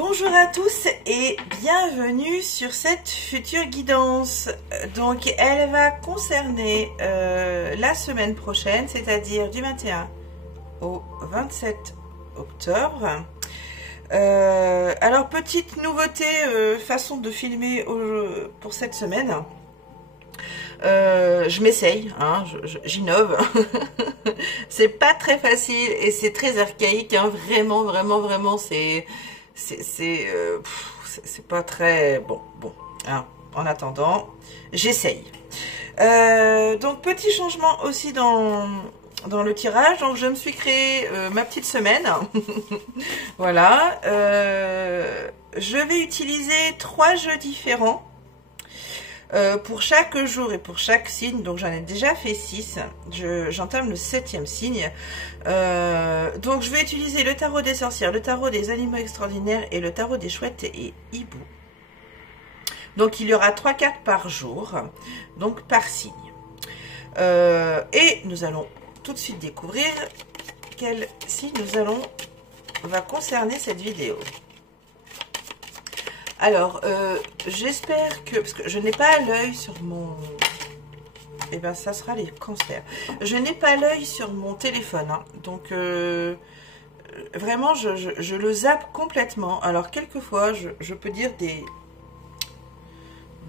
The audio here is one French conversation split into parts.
Bonjour à tous et bienvenue sur cette future guidance. Donc elle va concerner la semaine prochaine, c'est-à-dire du 21 au 27 octobre. Alors petite nouveauté, façon de filmer pour cette semaine. Je m'essaye, hein, j'innove. C'est pas très facile et c'est très archaïque, hein, vraiment, c'est pas très bon, hein, en attendant, j'essaye. Donc petit changement aussi dans le tirage. Donc je me suis créé ma petite semaine. Voilà. Je vais utiliser 3 jeux différents. Pour chaque jour et pour chaque signe, donc j'en ai déjà fait 6, j'entame le 7e signe. Donc je vais utiliser le tarot des sorcières, le tarot des animaux extraordinaires et le tarot des chouettes et hiboux. Donc il y aura 3 cartes par jour, donc par signe. Et nous allons tout de suite découvrir quel signe va concerner cette vidéo. Alors, j'espère que... Parce que je n'ai pas l'œil sur mon... Eh bien, ça sera les cancers. Je n'ai pas l'œil sur mon téléphone. Hein, donc, vraiment, je le zappe complètement. Alors, quelquefois, je peux dire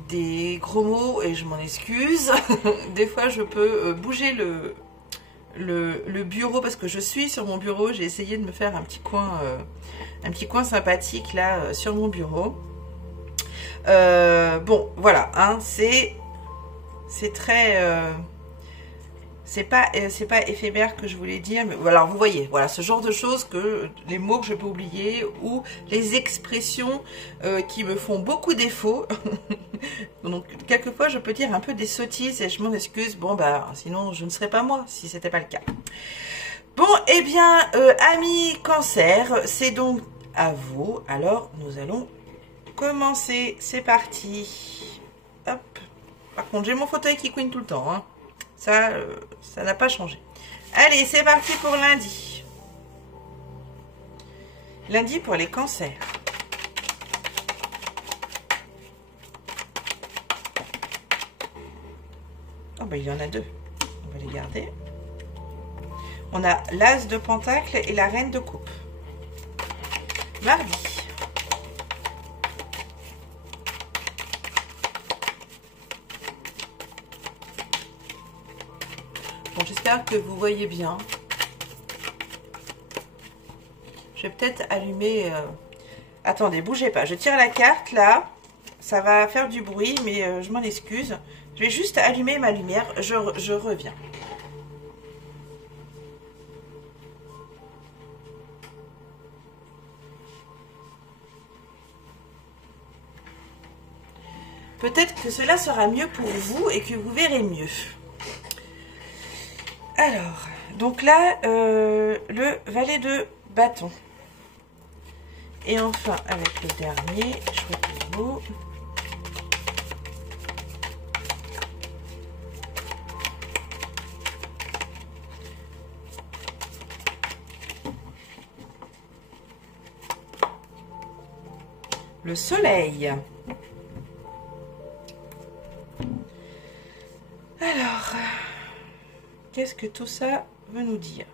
des gros mots et je m'en excuse. Des fois, je peux bouger le bureau parce que je suis sur mon bureau. J'ai essayé de me faire un petit coin sympathique là sur mon bureau. Bon, voilà, hein, c'est très... c'est pas éphémère que je voulais dire, mais alors vous voyez, voilà, ce genre de choses, les mots que je peux oublier, ou les expressions qui me font beaucoup défaut. Donc, quelquefois, je peux dire un peu des sottises et je m'en excuse. Bon, bah, sinon, je ne serais pas moi, si c'était pas le cas. Bon, eh bien, amis cancer, c'est donc à vous. Alors, nous allons commencer, c'est parti. Hop. Par contre, j'ai mon fauteuil qui couine tout le temps, hein. Ça n'a pas changé. Allez, c'est parti pour lundi. Lundi pour les cancers. Oh, ben il y en a 2. On va les garder. On a l'as de pentacle et la reine de coupe. Mardi. Bon, j'espère que vous voyez bien. Je vais peut-être allumer... Attendez, bougez pas. Je tire la carte, là. Ça va faire du bruit, mais je m'en excuse. Je vais juste allumer ma lumière. Je reviens. Peut-être que cela sera mieux pour vous et que vous verrez mieux. Alors, donc là, le valet de bâton. Et enfin, avec le dernier, chouette hibou. Le soleil. Alors, qu'est-ce que tout ça veut nous dire?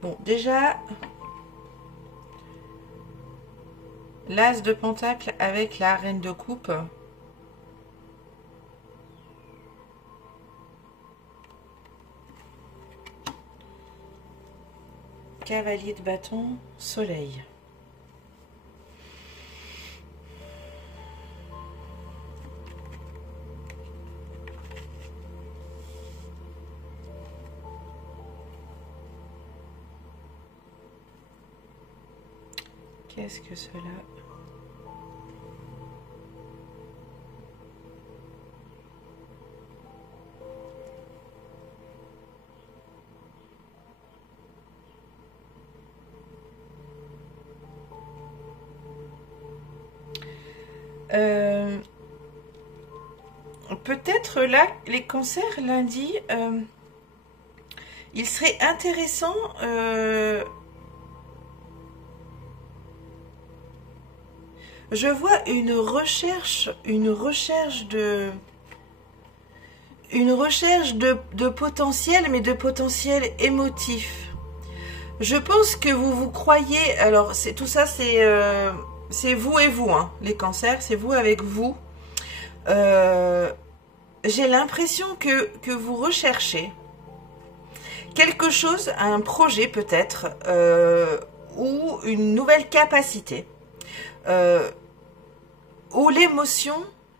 Bon, déjà, l'as de pentacle avec la reine de coupe. Cavalier de bâton, soleil. Qu'est-ce que cela? Peut-être là, les cancers lundi, il serait intéressant Je vois une recherche de potentiel, mais de potentiel émotif. Je pense que vous vous croyez, alors c'est tout ça, c'est vous et vous, hein, les cancers, c'est vous avec vous. J'ai l'impression que vous recherchez quelque chose, un projet peut-être, ou une nouvelle capacité, où l'émotion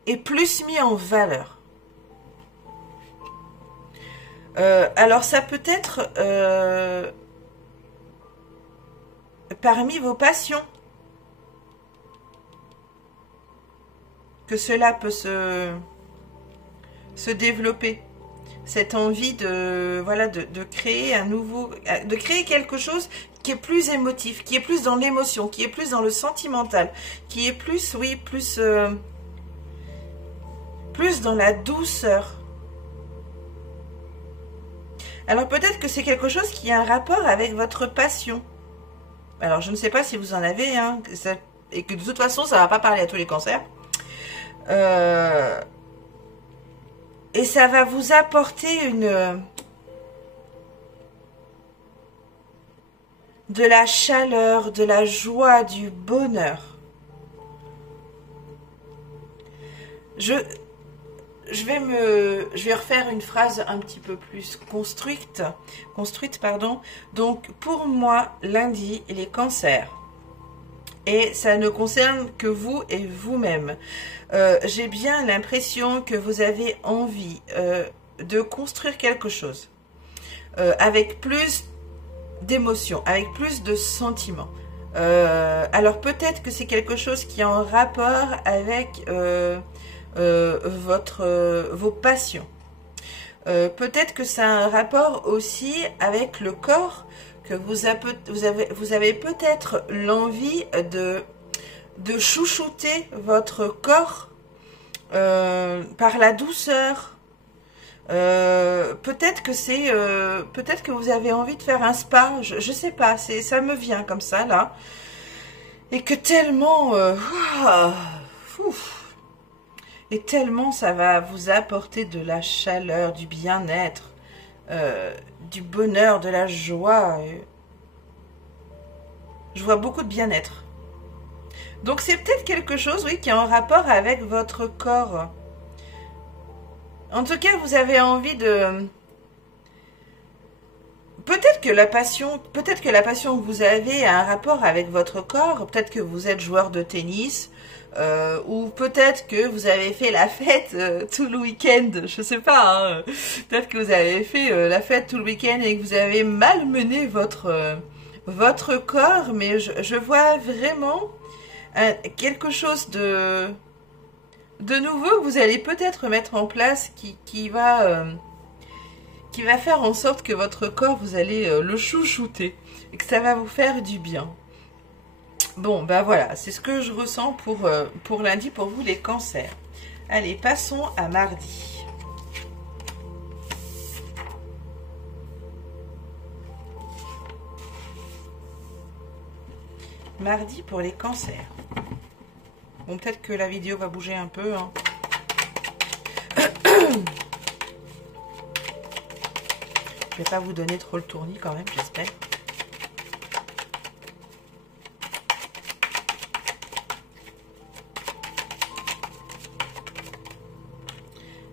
est plus mise en valeur. Alors ça peut être parmi vos passions que cela peut se développer. Cette envie de, voilà, de créer un nouveau, de créer quelque chose qui est plus émotif, qui est plus dans l'émotion, qui est plus dans le sentimental, qui est plus, oui, plus dans la douceur. Alors peut-être que c'est quelque chose qui a un rapport avec votre passion. Alors je ne sais pas si vous en avez, hein, et que de toute façon ça ne va pas parler à tous les cancers. Et ça va vous apporter de la chaleur, de la joie, du bonheur. Je vais refaire une phrase un petit peu plus construite, pardon. Donc, pour moi, lundi, les cancers, et ça ne concerne que vous et vous-même. J'ai bien l'impression que vous avez envie de construire quelque chose avec plus d'émotion, avec plus de sentiments. Alors peut-être que c'est quelque chose qui est en rapport avec vos passions. Peut-être que ça a un rapport aussi avec le corps, que vous avez peut-être l'envie de chouchouter votre corps par la douceur. Peut-être que vous avez envie de faire un spa, je sais pas, ça me vient comme ça là, et que tellement et tellement ça va vous apporter de la chaleur, du bien-être, du bonheur, de la joie. Je vois beaucoup de bien-être. Donc c'est peut-être quelque chose, oui, qui est en rapport avec votre corps. En tout cas, vous avez envie de... Peut-être que la passion que vous avez a un rapport avec votre corps. Peut-être que vous êtes joueur de tennis, ou peut-être que vous avez fait la fête tout le week-end. Je sais pas. Hein. Peut-être que vous avez fait la fête tout le week-end et que vous avez malmené votre corps. Mais je vois vraiment quelque chose de nouveau que vous allez peut-être mettre en place qui va faire en sorte que votre corps, vous allez le chouchouter et que ça va vous faire du bien. Bon, ben voilà, c'est ce que je ressens pour lundi, pour vous les cancers. Allez, passons à mardi. Mardi pour les cancers. Bon, peut-être que la vidéo va bouger un peu. Hein. Je vais pas vous donner trop le tournis quand même, j'espère.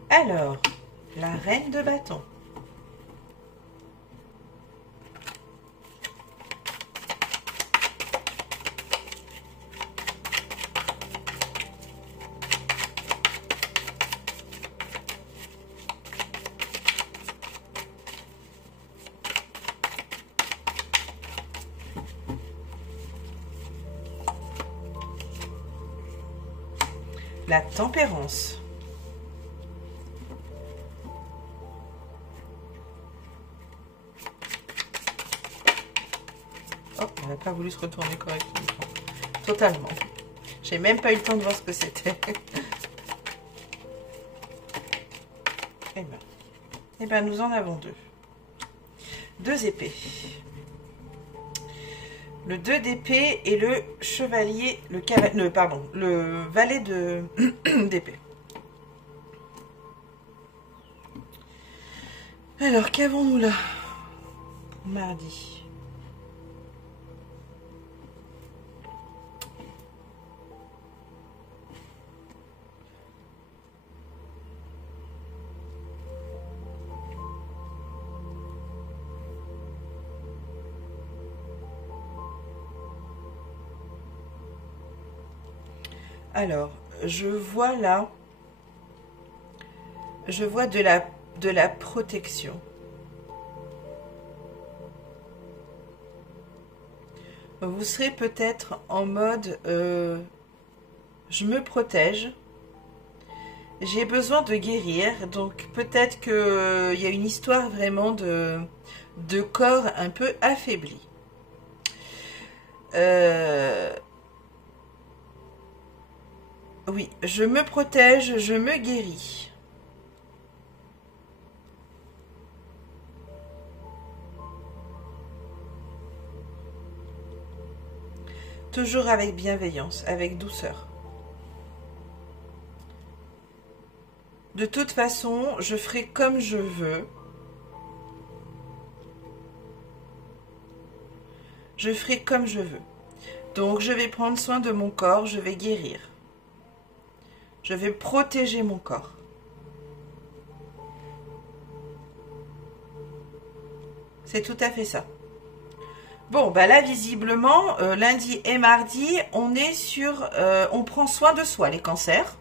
Alors, la reine de bâton. La tempérance. Oh, on n'a pas voulu se retourner correctement. Totalement. J'ai même pas eu le temps de voir ce que c'était. Eh ben, nous en avons deux. Deux épées. le 2 d'épée et le chevalier, le valet d'épée. Alors, qu'avons-nous là pour mardi? Alors, je vois là, je vois de la protection. Vous serez peut-être en mode, je me protège, j'ai besoin de guérir, donc peut-être qu'il y a une histoire vraiment de corps un peu affaibli. Oui, je me protège, je me guéris. Toujours avec bienveillance, avec douceur. De toute façon, je ferai comme je veux. Je ferai comme je veux. Donc, je vais prendre soin de mon corps, je vais guérir. Je vais protéger mon corps. C'est tout à fait ça. Bon, bah là, visiblement, lundi et mardi, on est sur... on prend soin de soi, les cancers.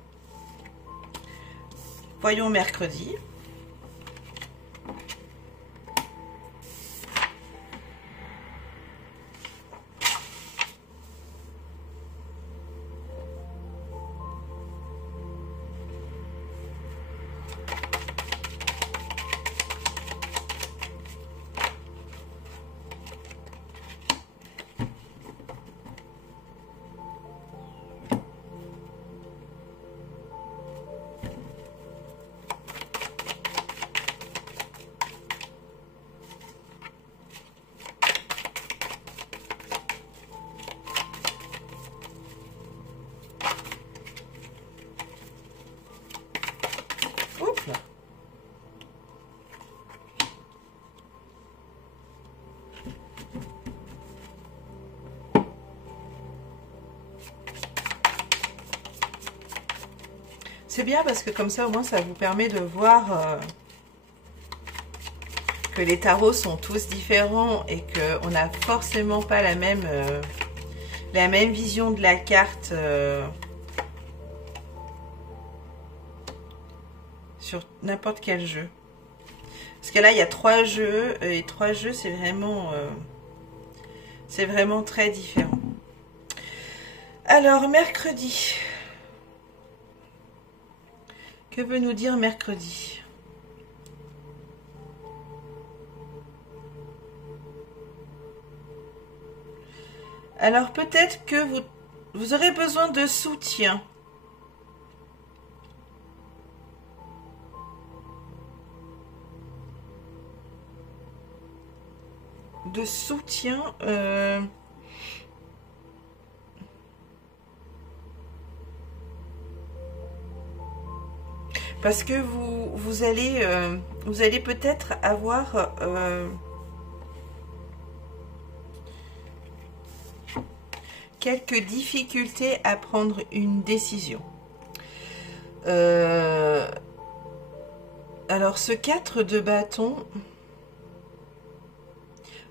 Voyons mercredi. Oups là. C'est bien parce que comme ça, au moins, ça vous permet de voir que les tarots sont tous différents et qu'on n'a forcément pas la même vision de la carte sur n'importe quel jeu. Parce que là, il y a 3 jeux et 3 jeux, c'est vraiment très différent. Alors, mercredi. Que veut nous dire mercredi? Alors peut-être que vous aurez besoin de soutien. De soutien. Parce que vous allez peut-être avoir quelques difficultés à prendre une décision. Alors ce 4 de bâton,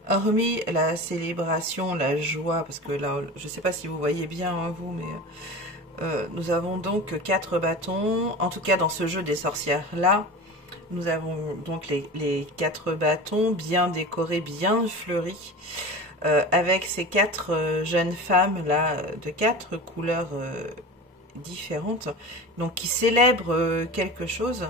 hormis la célébration, la joie, parce que là, je ne sais pas si vous voyez bien hein, vous, mais nous avons donc 4 bâtons, en tout cas dans ce jeu des sorcières là, nous avons donc les 4 bâtons bien décorés, bien fleuris, avec ces 4 jeunes femmes là, de 4 couleurs différentes, donc qui célèbrent quelque chose.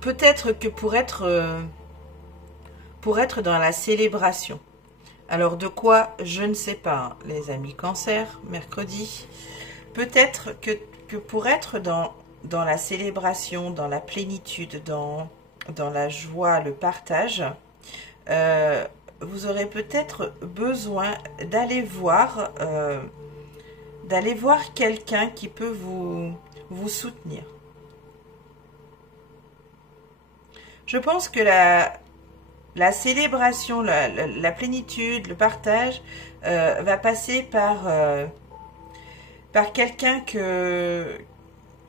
Peut-être que pour être dans la célébration. Alors de quoi, je ne sais pas, hein, les amis cancer, mercredi. Peut-être que pour être dans la célébration, dans la plénitude, dans dans la joie, le partage, vous aurez peut-être besoin d'aller voir quelqu'un qui peut vous soutenir. Je pense que la célébration, la plénitude, le partage va passer par quelqu'un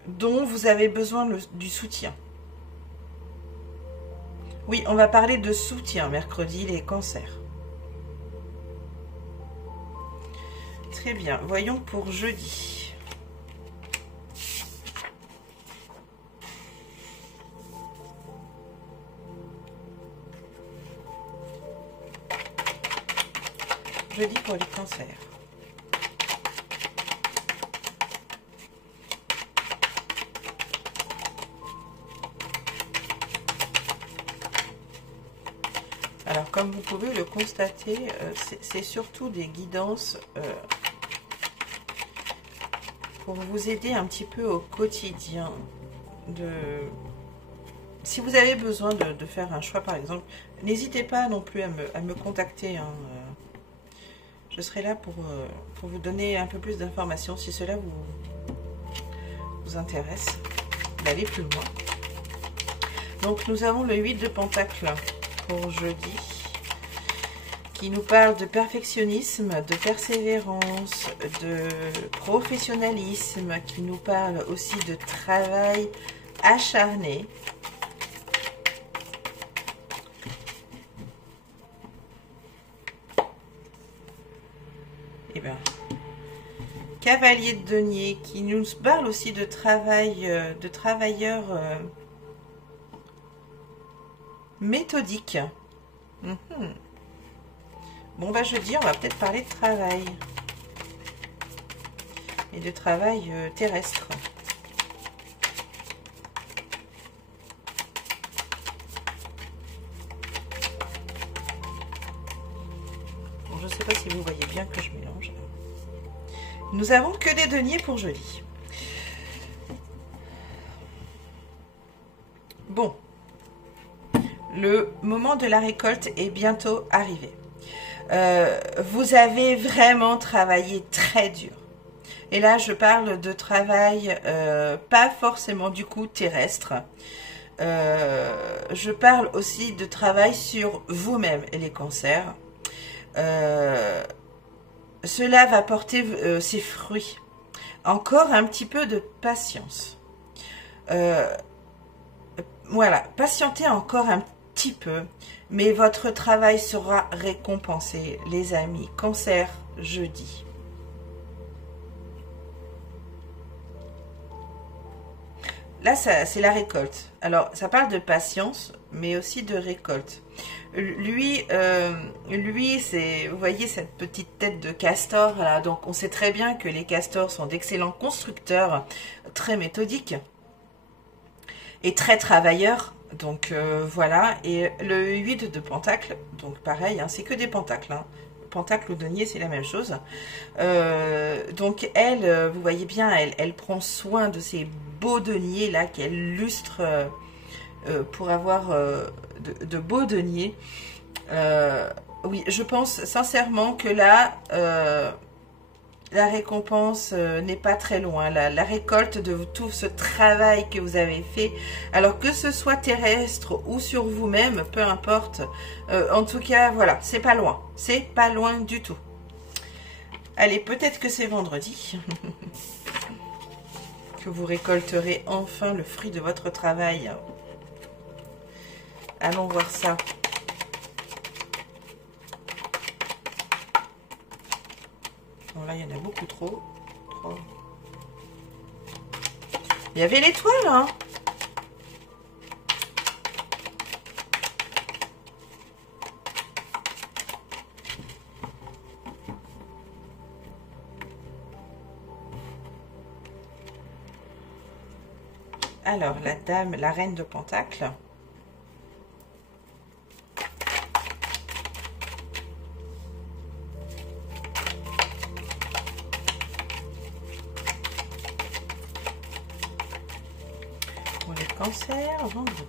dont vous avez besoin du soutien. Oui, on va parler de soutien mercredi, les cancers. Très bien, voyons pour jeudi. Jeudi pour les cancers. Alors, comme vous pouvez le constater, c'est surtout des guidances pour vous aider un petit peu au quotidien. Si vous avez besoin de faire un choix, par exemple, n'hésitez pas non plus à me contacter. Hein, je serai là pour vous donner un peu plus d'informations si cela vous intéresse d'aller plus loin. Donc, nous avons le 8 de Pentacle pour jeudi, qui nous parle de perfectionnisme, de persévérance, de professionnalisme, qui nous parle aussi de travail acharné. Et bien, cavalier de denier, qui nous parle aussi de travail, de travailleurs méthodiques. Bon, bah, jeudi, on va peut-être parler de travail. Et de travail terrestre. Bon, je ne sais pas si vous voyez bien que je mélange. Nous avons que des deniers pour jeudi. Bon. Le moment de la récolte est bientôt arrivé. Vous avez vraiment travaillé très dur. Et là, je parle de travail pas forcément du coup terrestre. Je parle aussi de travail sur vous-même et les cancers. Cela va porter ses fruits. Encore un petit peu de patience. Voilà, patientez encore un petit peu. Mais votre travail sera récompensé, les amis. Cancer, jeudi. Là, c'est la récolte. Alors, ça parle de patience, mais aussi de récolte. Lui, c'est, vous voyez cette petite tête de castor, là. Donc, on sait très bien que les castors sont d'excellents constructeurs, très méthodiques et très travailleurs. Donc voilà, et le 8 de Pentacle, donc pareil, hein, c'est que des pentacles, hein. Pentacle ou denier, c'est la même chose. Donc elle, vous voyez bien, elle prend soin de ces beaux deniers là qu'elle lustre pour avoir de beaux deniers. Oui, je pense sincèrement que là, la récompense n'est pas très loin. La récolte de tout ce travail que vous avez fait, alors que ce soit terrestre ou sur vous-même, peu importe. En tout cas, voilà, c'est pas loin. C'est pas loin du tout. Allez, peut-être que c'est vendredi que vous récolterez enfin le fruit de votre travail. Allons voir ça. Bon, là, il y en a beaucoup trop. Il y avait l'étoile, hein. Alors, la dame, la reine de Pentacle. Pour les cancers, vendredi.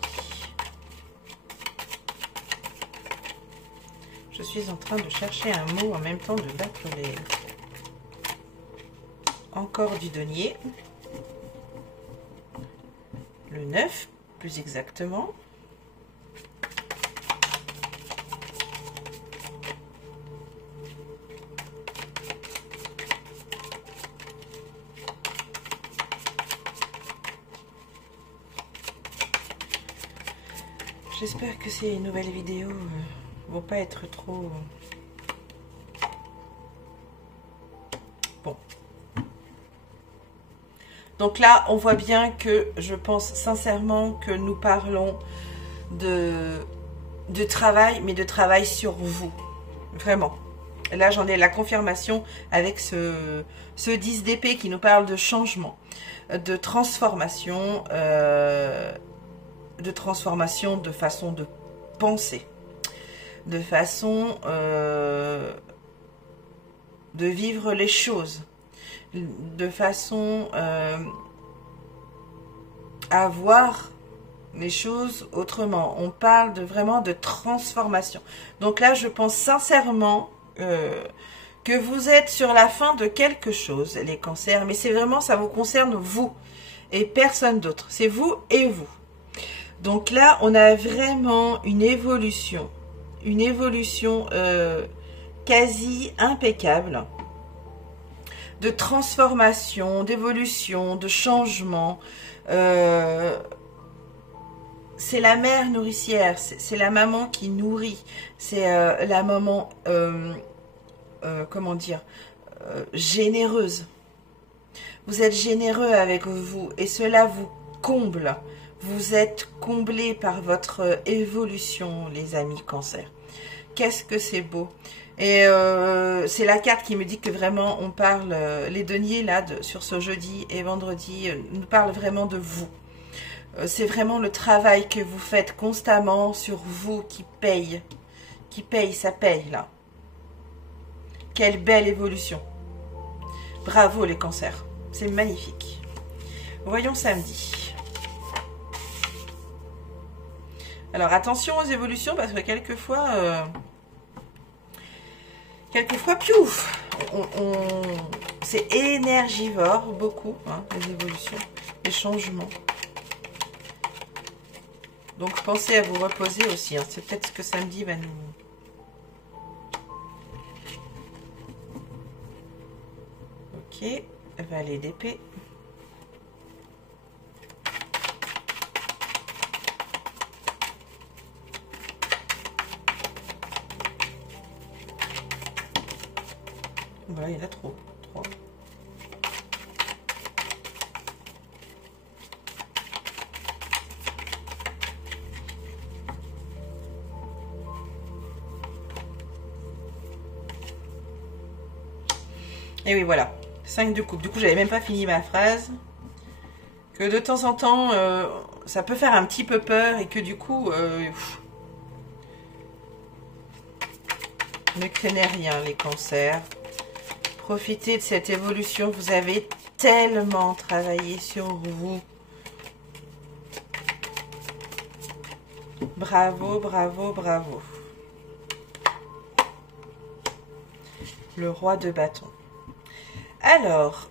Je suis en train de chercher un mot en même temps de battre les... Encore du denier. Le 9, plus exactement. J'espère que ces nouvelles vidéos vont pas être trop... Bon. Donc là, on voit bien que je pense sincèrement que nous parlons de travail, mais de travail sur vous. Vraiment. Là, j'en ai la confirmation avec ce 10 d'épée qui nous parle de changement, de transformation, de façon de penser, de façon de vivre les choses, de façon à voir les choses autrement. On parle vraiment de transformation. Donc là, je pense sincèrement que vous êtes sur la fin de quelque chose, les cancers, mais c'est vraiment, ça vous concerne vous et personne d'autre. C'est vous et vous. Donc là, on a vraiment une évolution quasi impeccable, de transformation, d'évolution, de changement. C'est la mère nourricière, c'est la maman qui nourrit, c'est la maman, comment dire, généreuse. Vous êtes généreux avec vous et cela vous comble. Vous êtes comblés par votre évolution, les amis cancer. Qu'est-ce que c'est beau. Et c'est la carte qui me dit que vraiment on parle, les deniers là, sur ce jeudi et vendredi, nous parlent vraiment de vous. C'est vraiment le travail que vous faites constamment sur vous qui paye. Ça paye là. Quelle belle évolution. Bravo les cancers. C'est magnifique. Voyons samedi. Alors attention aux évolutions parce que quelquefois, piouf, c'est énergivore beaucoup, hein, les évolutions, les changements. Donc pensez à vous reposer aussi, hein, c'est peut-être ce que samedi va nous... Ok, valet d'épée. Voilà, il y en a trop. Et oui, voilà. 5 de coupe. Du coup, j'avais même pas fini ma phrase. Que de temps en temps, ça peut faire un petit peu peur et que du coup... ne craignez rien, les cancers. Profitez de cette évolution. Vous avez tellement travaillé sur vous. Bravo, bravo, bravo. Le roi de bâton. Alors,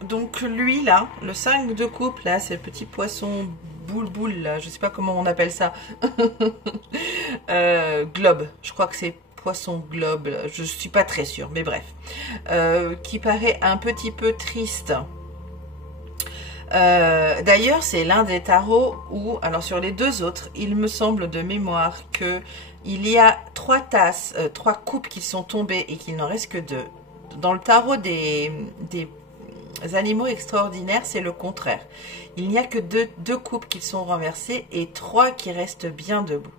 donc lui là, le 5 de coupe là, c'est le petit poisson boule là, je sais pas comment on appelle ça. Globe, je crois que c'est poisson globe, là. Je suis pas très sûre, mais bref. Qui paraît un petit peu triste. D'ailleurs, c'est l'un des tarots où, alors sur les deux autres, il me semble de mémoire que il y a 3 tasses, 3 coupes qui sont tombées et qu'il n'en reste que 2. Dans le tarot des animaux extraordinaires, c'est le contraire. Il n'y a que deux coupes qui sont renversées et 3 qui restent bien debout.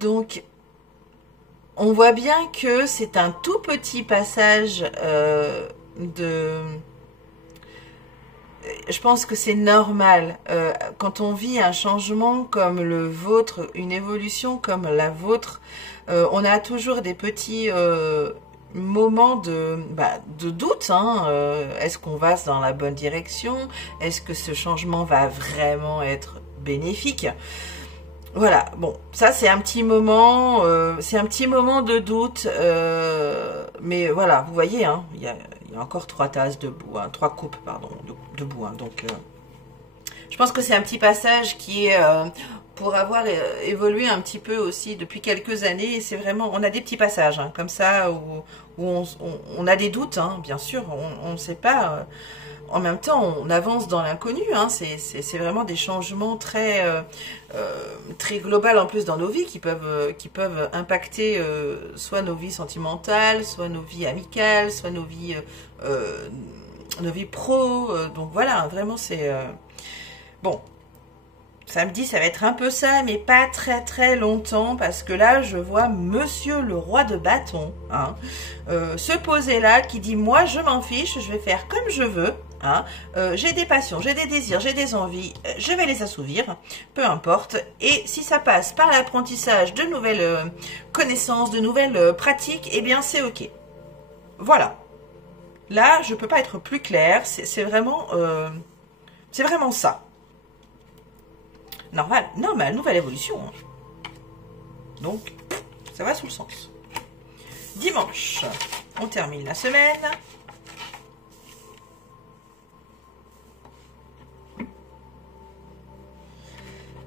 Donc, on voit bien que c'est un tout petit passage Je pense que c'est normal. Quand on vit un changement comme le vôtre, une évolution comme la vôtre, on a toujours des petits... moment de doute, hein. Est-ce qu'on va dans la bonne direction? Est-ce que ce changement va vraiment être bénéfique? Voilà, bon, ça c'est un petit moment, de doute, mais voilà, vous voyez, hein, il y a encore 3 tasses debout, hein, 3 coupes, pardon, debout, hein, donc je pense que c'est un petit passage qui est pour avoir évolué un petit peu aussi depuis quelques années, et c'est vraiment, on a des petits passages, hein, comme ça, où on a des doutes, hein, bien sûr, on ne sait pas. En même temps, on avance dans l'inconnu, hein, c'est vraiment des changements très, très globaux en plus dans nos vies qui peuvent impacter soit nos vies sentimentales, soit nos vies amicales, soit nos vies pro. Donc voilà, vraiment c'est... Bon, samedi ça va être un peu ça, mais pas très très longtemps, parce que là je vois Monsieur le Roi de Bâton hein, se poser là, qui dit moi je m'en fiche, je vais faire comme je veux. Hein, j'ai des passions, j'ai des désirs, j'ai des envies, je vais les assouvir, peu importe. Et si ça passe par l'apprentissage de nouvelles connaissances, de nouvelles pratiques, eh bien c'est ok. Voilà. Là, je peux pas être plus claire. C'est vraiment ça. Normal, nouvelle évolution. Hein. Donc, ça va sous le sens. Dimanche, on termine la semaine.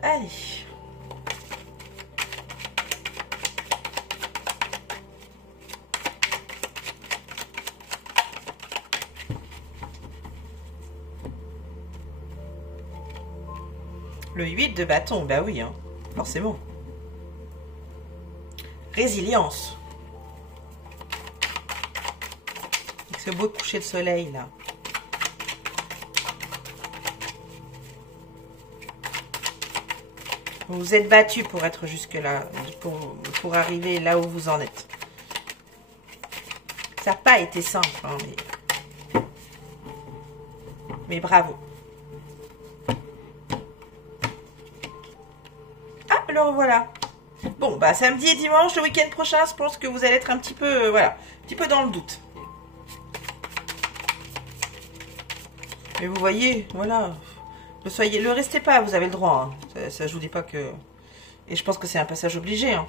Allez. Le 8 de bâton, bah oui, hein, forcément. Résilience. Avec ce beau coucher de soleil, là. Vous vous êtes battu pour être jusque-là, pour arriver là où vous en êtes. Ça n'a pas été simple, hein, mais bravo. Ah, alors voilà. Bon, bah samedi et dimanche, le week-end prochain, je pense que vous allez être un petit peu, voilà, un petit peu dans le doute. Mais vous voyez, voilà... Le restez pas, vous avez le droit. Hein. Ça, je vous dis pas que... Et je pense que c'est un passage obligé. Hein.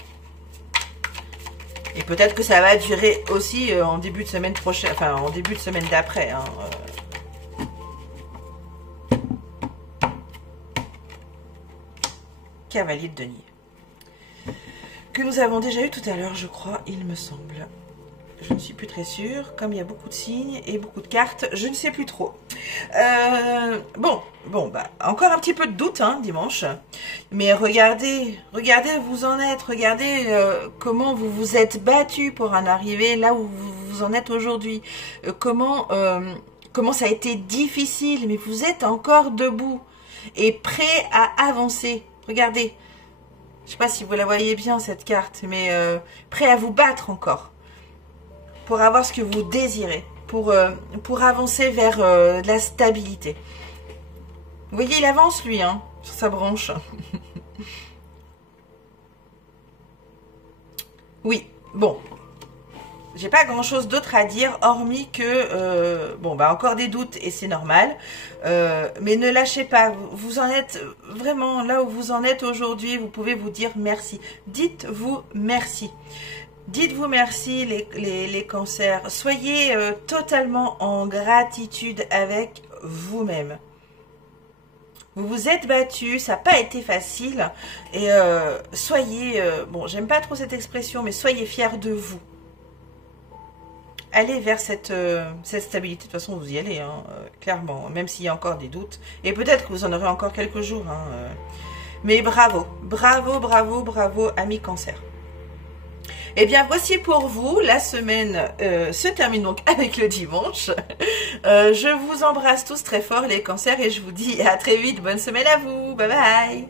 Et peut-être que ça va durer aussi en début de semaine prochaine, enfin en début de semaine d'après. Hein. Cavalier de denier. Que nous avons déjà eu tout à l'heure, je crois, il me semble. Je ne suis plus très sûre. Comme il y a beaucoup de signes et beaucoup de cartes, je ne sais plus trop. Bon, bah, encore un petit peu de doute, hein, dimanche. Mais regardez où vous en êtes. Regardez comment vous vous êtes battu pour en arriver là où vous en êtes aujourd'hui. Comment ça a été difficile, mais vous êtes encore debout et prêt à avancer. Regardez. Je ne sais pas si vous la voyez bien, cette carte, mais prêt à vous battre encore. Pour avoir ce que vous désirez, pour avancer vers de la stabilité. Vous voyez, il avance lui, hein, sur sa branche. Oui, bon. J'ai pas grand chose d'autre à dire, hormis que, bon, bah encore des doutes, et c'est normal. Mais ne lâchez pas, vous en êtes vraiment là où vous en êtes aujourd'hui, vous pouvez vous dire merci. Dites-vous merci. Dites-vous merci les cancers. Soyez totalement en gratitude avec vous-même. Vous vous êtes battu, ça n'a pas été facile. Et soyez, bon, j'aime pas trop cette expression, mais soyez fiers de vous. Allez vers cette stabilité. De toute façon, vous y allez, hein, clairement, même s'il y a encore des doutes. Et peut-être que vous en aurez encore quelques jours. Hein, mais bravo, bravo, bravo, bravo, amis cancer. Eh bien, voici pour vous, la semaine se termine donc avec le dimanche. Je vous embrasse tous très fort les cancers et je vous dis à très vite, bonne semaine à vous, bye bye.